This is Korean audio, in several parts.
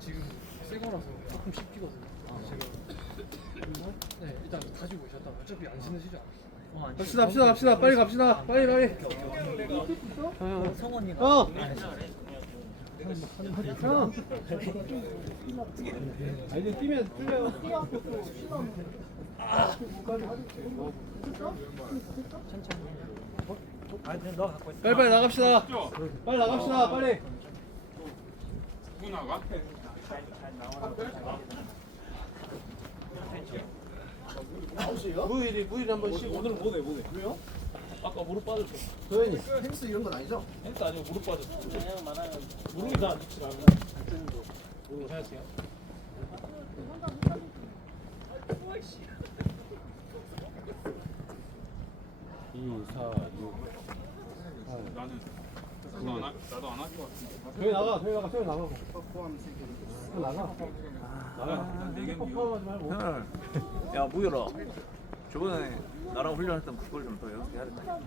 지금 새 거라서 조금 씹히거든요. 제가. 네 일단 가지고 오셨다가 어차피 안 신으시죠? 어, 안 갑시다 갑시다 갑시다. 빨리 갑시다. 빨리 빨리. 어, 성원이가 어. 안 했어. 형 아, 이제 뛰면 뚫려요 아니 그냥 너 갖고 있어. 빨리 빨리 나갑시다. 빨리 나갑시다. 빨리. 누나가? 무일이 무일 한번 쉬고 오늘 못해 못해. 왜요? 아까 무릎 빠졌어 도현이. 햄스 이런 건 아니죠? 햄스 아니고 무릎 빠졌어 무릎이 다안 좋지 않아 안녕하세요. 나는 나도 안 하, 나도 안 할 것 같은데. 도현이 나가 도현이 나가 도현이 나가. 도현이 나가 나가. 네 경기. 포함하지 말고. 야 무열아 저번에 나랑 훈련했던 그걸 좀 더 연습해야 된다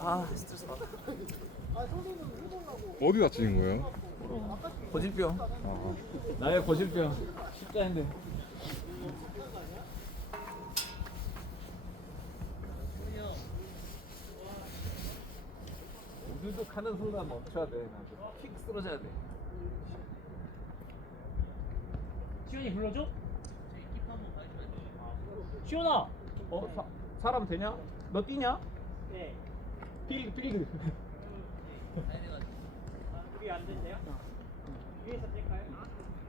아 스트레스 받아. 어디 다치는 거예요? 고질병. 아, 나의 거실병. 십자인데 가는 순간 멈춰야 돼. 킥 쓰러져야 돼. 시원이 불러줘? 시원아 어? 사, 사람 되냐? 너 뛰냐? 네 필, 필드. 그게 안 된대요? 위에서 뗄까요?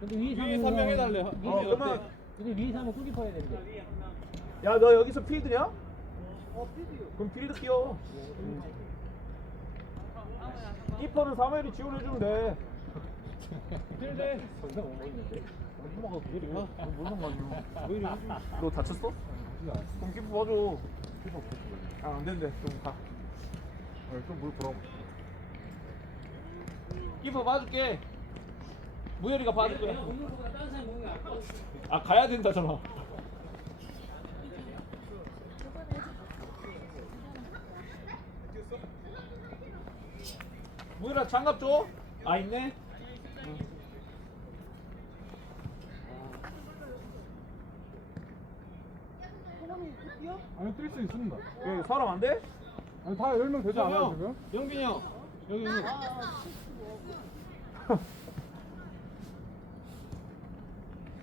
근데 위에서 위에 3명 해달래 어, 그러면 근데 위에서 하면 골키퍼 해야 되는데. 위에 한 명 야, 너 여기서 필드냐? 어, 필드요. 그럼 필드 뛰어. 키퍼는 사무엘이 지원해주면 돼. 필드. 엄마가 왜 이래? 물만 가지고. 왜 이래? 너 다쳤어? 그럼 키퍼 봐줘. 아, 안 된대. 좀 가. 좀물 부어. 키퍼 봐줄게. 무열이가 봐줄 거야. 아 가야 된다잖아. 무일아 장갑 줘. 아 있네. 아니 뛸 수 있습니다 여기 사람 안 돼? 아니 다 10명 되지 않아요 지금? 영빈이 형 여기 여기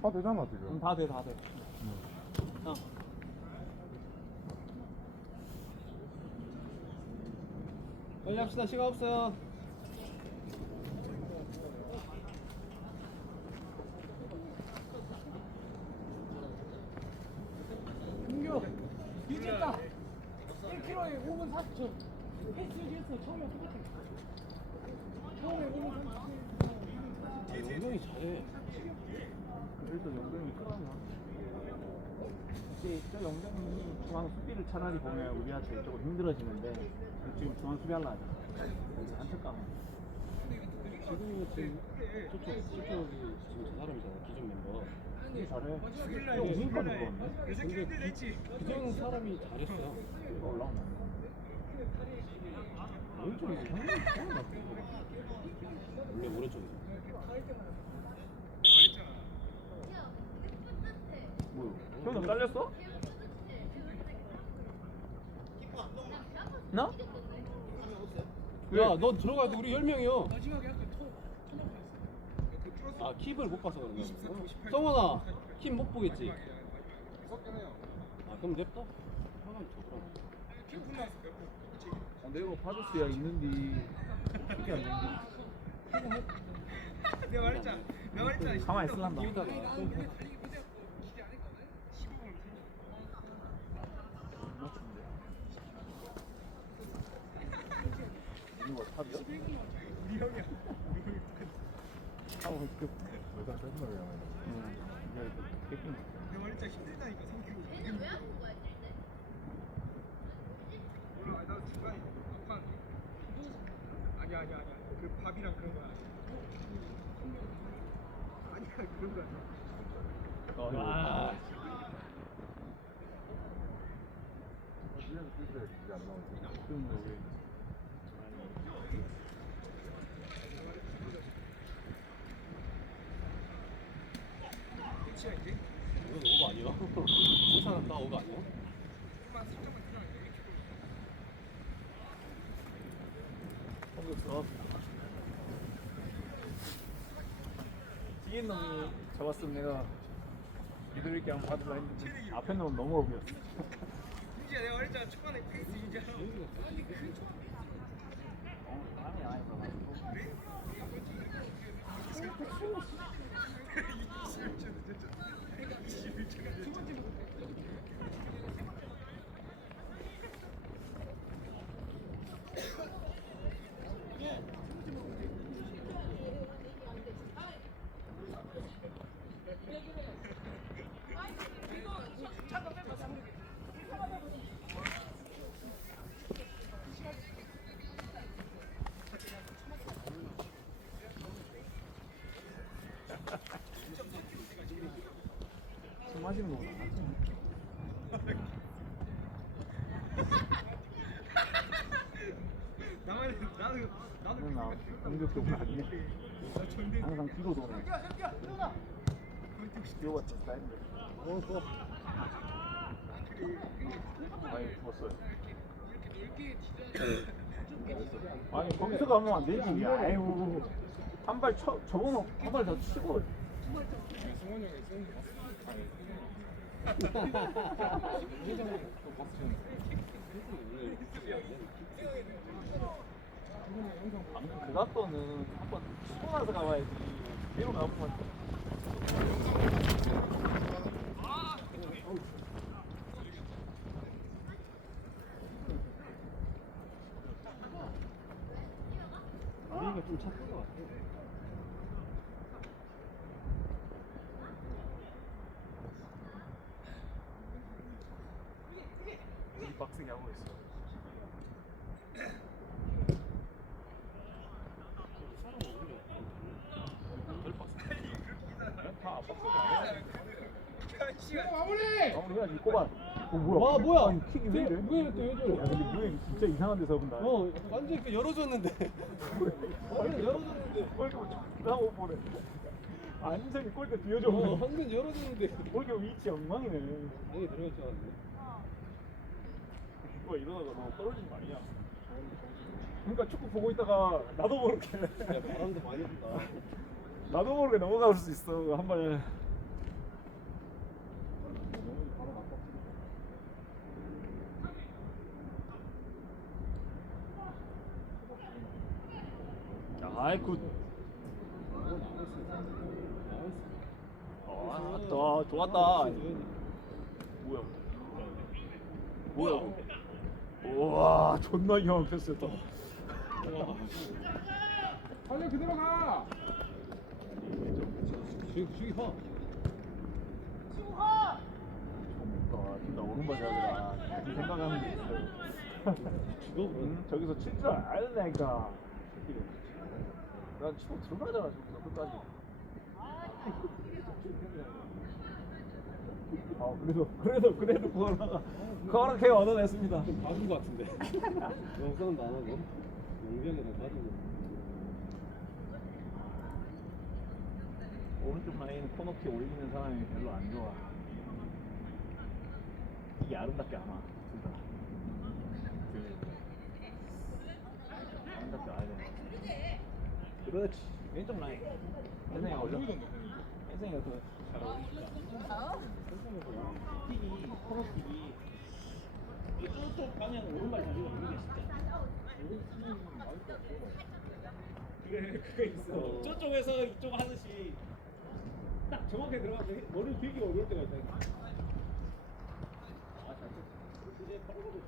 다 되잖아 지금. 다 돼, 다 돼. 빨리 합시다 시간 없어요 유지했다. 1kg에 5분 40초. 헬스 유지했어. 처음에 똑같아. 처음에 5분 40초. 영동이 잘해 그래도 영경이 크다나. 이제 저 영경이 중앙 수비를 차라리 보면 우리한테 조금 힘들어지는데 지금 중앙 수비 하려 하잖아. 가면. 지금 지금 저쪽 저쪽이 지금 저 사람이잖아 기존 멤버 되게 잘해. 형 우승까지 들어왔네. 근데 기, 기존 사람이 잘했어 이거 올라오네. 오른쪽이지 형님 처음 봤어 원래 오른쪽이지 뭐야? 형너 잘렸어? 나? 야, 너 들어가야 돼. 우리 10명이요. 아, 킵을 못 봐서 그런 거야. 성원아, 킵 못 보겠지? 아, 그럼 냅둬. 더 그럼. 아, 내가 파주스야 있는데 이게 안 되는데. 가만히 있을란다. 끼우다가. 이거 탑이야? 여자 댄서야. 아니야 아니야 아니야 그 아니야 그런 거 아니야 와 그래서 안 나오지. 그럼 너 왜? 공격 뒤에 놈이 잡았으면 내가 믿을 게 한번 받으려 했는데 앞에 놈은 너무 어비였어. 이제 내가 말했잖아 초반에 페이스 이제 술 마시는 거구나 나만 나는 나는 나 공격적으로 해 항상 뒤로 도네 뛰어가 진 스타일인데. 어 좋아 많이 죽었어요. 아니 거기서 가면 안 되지. 아유. 한발 쳐 저거는 한발 더 치고. 승원이 형이? 아니 그 각도는 한번 치고 나서 가봐야지. 뒤로 가보면 우리가 좀 착한 것 같아. 이 빡세게 하고 있어 다 빡세게 안 해. 마무리 해야지 꼬바 어 뭐야 와 뭐야 아니 킥이 왜 이래 왜또 여줘? 야 근데 뮤에 진짜 이상한 데서 본다 어, 완전 그 열어줬는데. 완전 열어줬는데. 꼴게 나못 보네 안정이 꼴게 비워줘 어, 완전 열어줬는데. 꼴게 위치 엉망이네 여기 들어갈 줄 알았는데. 누가 일어나가 너 떨어지는 거 아니야 그러니까 축구 보고 있다가 나도 모르게 야, 바람도 많이 분다. 나도 모르게 넘어갈 수 있어 한번 아이 굿. 아, 좋았다. 좋았다. 뭐야? 뭐야? 우와 존나 이상한 패스였다. 빨리 그대로 가! 저기, 저기 봐. 아, 나 오른발 잡으라 이 생각하는 게 있어. 응? 저기서 칠 줄 알다니까 난 치고 들어가잖아 저기서 끝까지 아 그래도 그래도 그래도 그거다가 그렇게 얻어냈습니다 좀 봐준 것 같은데. 영상은 안 하고. 용병이랑 봐준 거. 오른쪽 라인 코너킥 올리는 사람이 별로 안 좋아 이게 아름답게 안 와, 둘 다. 그, 아름답게 와야 돼. 그렇지. 왼쪽 라인. 올려. 더잘 어울리니까. 킥이, 코너킥이. 이쪽 방향 오른발 잡이고 있는 게 진짜. 그래, 그거 있어. 저쪽에서 이쪽 하듯이 딱 정확하게 들어가서 머리 길게 어려울 때가 있다. 아, 잘 쳤어. 이제 바로 보고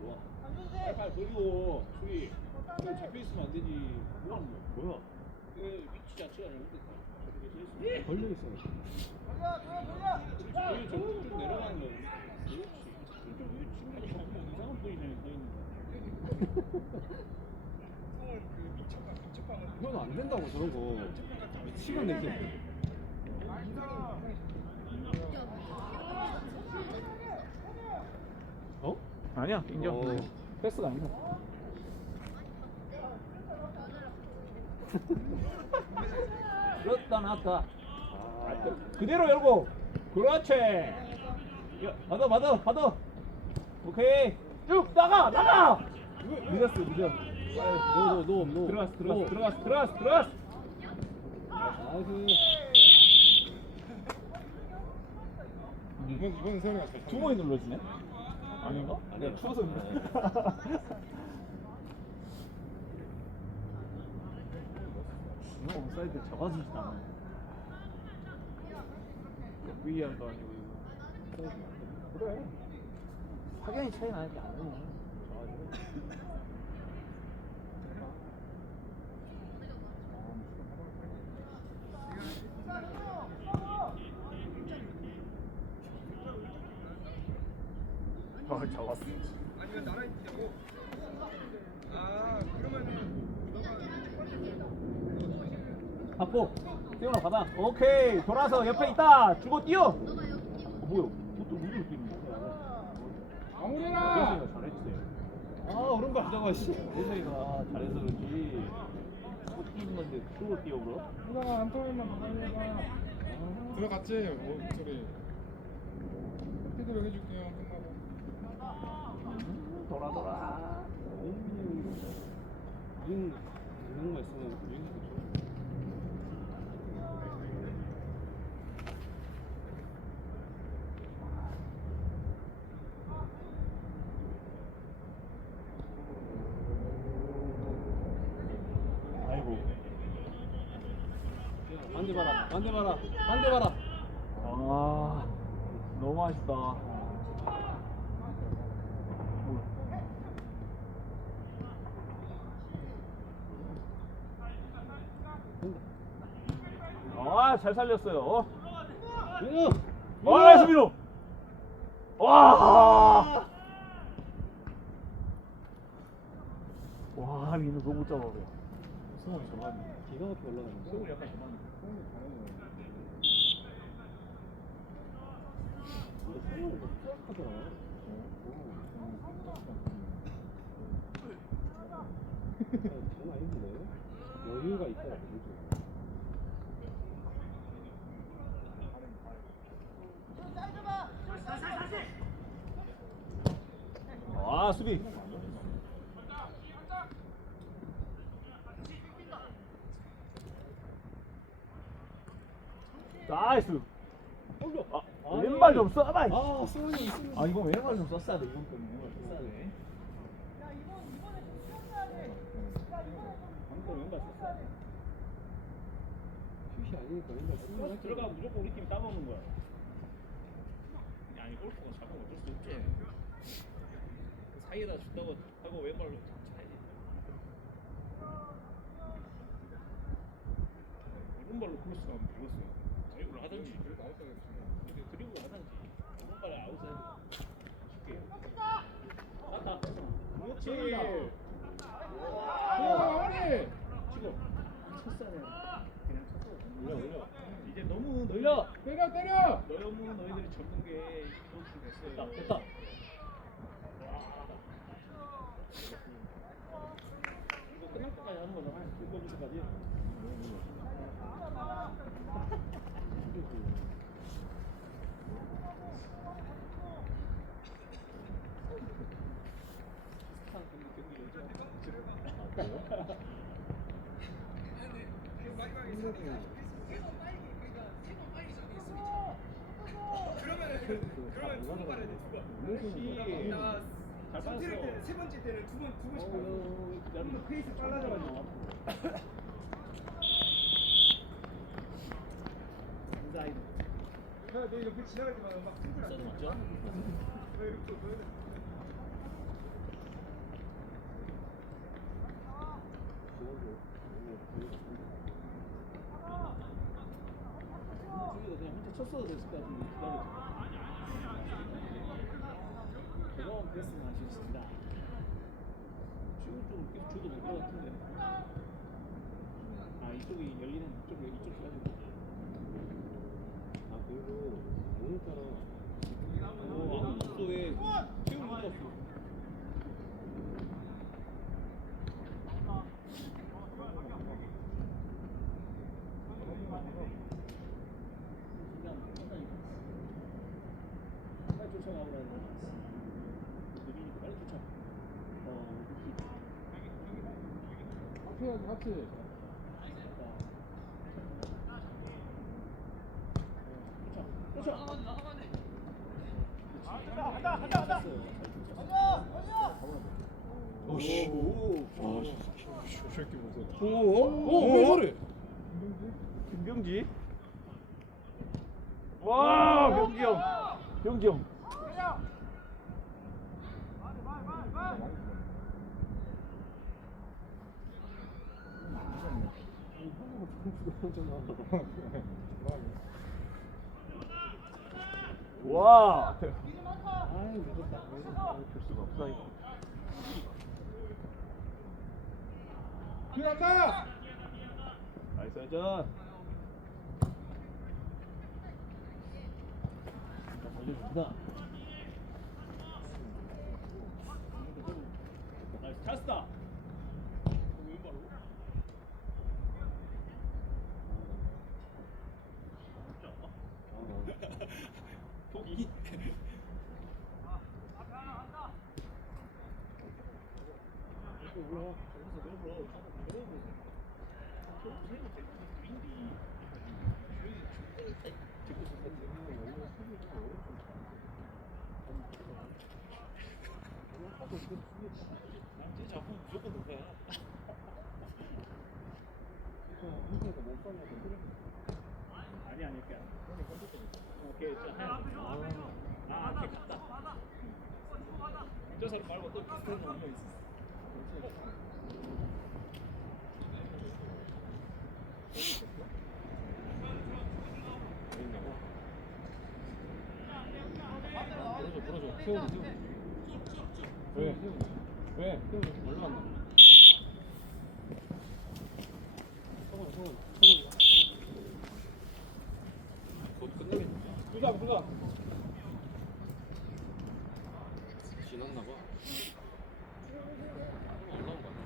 좋아. 빨리 돌리고 수비. 잡혀 있으면 안 되지. 뭐 거야? 뭐야? 그 위치 자체가 잘못됐다. 걸려 있어. 저기 저쪽 내려가는 거. 저쪽 위 중간에 보면 이상한 포지션에 서 있는 거. 이건 안 된다고 저런 거. 미치겠네 걔. 어? 아니야 인정. 어. 패스가 아니야. 열었다 놨다. 그대로 열고. 그렇지. 야, 받아 받아 받아. 오케이. 쭉 나가 나가. 늦었어 늦어. 너너너 들어갔어 들어갔어 들어갔어 들어갔어 들어갔어. 이 번 이번 세례가 잘 두 번이 눌러지네? 아닌가? 아니야. 추워서 그래. 이거 사이드 잡아주지도 않아. 위안도 아니고 이거. 그래. 확연히 차이 나는 게 아니야. 아, 잡았어. 아니면 나랑 뛰자고? 아 그러면은 받고 세훈아 받아 오케이 돌아서 옆에 있다 주고 뛰어 어, 뭐야 그것도 무슨 뛰는 거야. 대성이가 잘했지 아 그런 거 하자고 씨 대성이가 잘해서 그렇지 또 뛰는 건데 그걸 뛰어 그럼 누나가 안 통하면 빨리 해봐. 들어갔지? 뭐 소리. 피드백 해줄게요. 끝나고. 음, 돌아 돌아 눈 눈만 있으면 유인도 좋죠. 아이고 반대 봐라. 반대 봐라. 반대 봐라. 아 너무 아쉽다 아 잘 살렸어요 민우. 와 민호 와 와, 민호 너무 잡아. 승원이 잘하네. 기가 막히게 올라가는 거. 승원이 약간 수학하더라. 장난 아닌데? 여유가 있더라. 요 아, 수비. 나이스. 아, 왼발 좀 써봐. 이 아, 아 이거 왼발 좀 썼어야 돼 이번 때문에 왼발 썼어야 돼. 방금 왼발 썼어야 돼. 슛이 아니니까 맨날 승원이 들어가 무조건 우리 팀이 따먹는 거야. 아니 골프가 잡으면 어쩔 수 없지. 그 사이에다 준다고 하고 왼발로 차야지. 오른발로 크로스 하면 되겠어요. 드리블 하든지. 드리블 하든지. 오른발에 아웃사이드. 쉽게. 맞다. 그렇지. 마무리. 치고. 쳤어야 돼. 그냥 쳤어. 올려 올려. 이제 너무 늘려. 때려 때려. 너무 너희들이 접는 게 좋게 됐어요. 됐다, 1번부터까지. 그러면 두 번 말해야 돼, 두 번. 혹시 나 선택할 때세 번째 때는 두 번, 두 번씩 말해. 좀더 페이스 빨라져가지고. 너 이거 그 지나갈 때마다 막 돼. 맞죠? 너 이렇게 중에도 그냥 혼자 쳤어도 됐을 것 같은데 기다렸죠. 그건 패스는 아쉽습니다. 지금 좀 계속 줘도 될 것 같은데. 아, 이쪽이 열리는 이쪽이 이쪽이 가지고. 아 그리고 오늘따라 어, 아, 아, 한국도에 체육을 못 봤어. 빨리 쫓아가오라는 느리니까 빨리 쫓아. 어, 하트 해야지 하트. 새끼 보세요. 오, 오, 오, 소리. 김병지. 와, 병기 형. 병기 형. 와. 아이, 늦었다. 줄 수가 없어 이거. 들어간다. 나이스 회전. 달려준다. 나이스 찬스다. 왼발로. 포기. 올라와. 저기서 내려봐. 아니 아니 그냥 오케이 자 아, 오케이 갔다. 저 사람 말고 또 비슷한 놈한명 있었어. 불어줘, 불어줘. 세우고, 세우고. 왜? 왜? 세우고. 얼마 안 남아. 성원, 성원, 성원. 곧 끝나겠다. 부자, 부자. 지났나 봐. 안 나온 거 같아.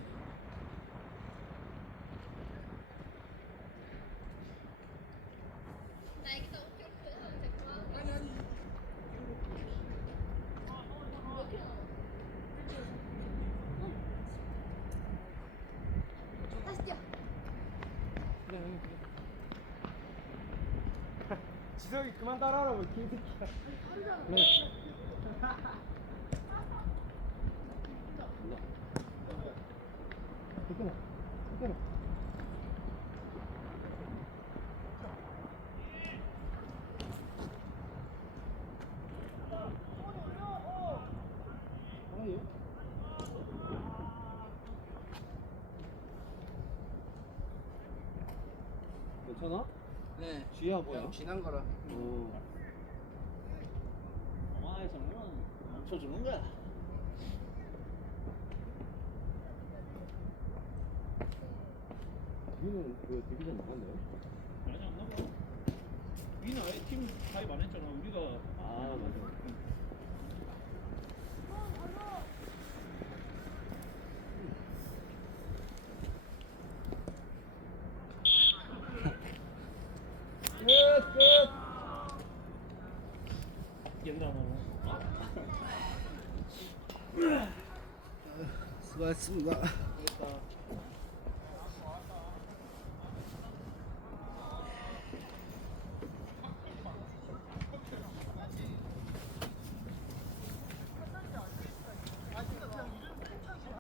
지석이 그만 따라하라고 개새끼야. 괜찮아? 네. 지혜야 뭐야? 지난 거라. 어. 영화의 정면 멈춰주는 거야. 데뷔전 나갔나요? 아니 안 나가. 우리는 아예 팀 가입 안 했잖아. 우리가 아 맞아. 옛날 뭐. 수고하셨습니다.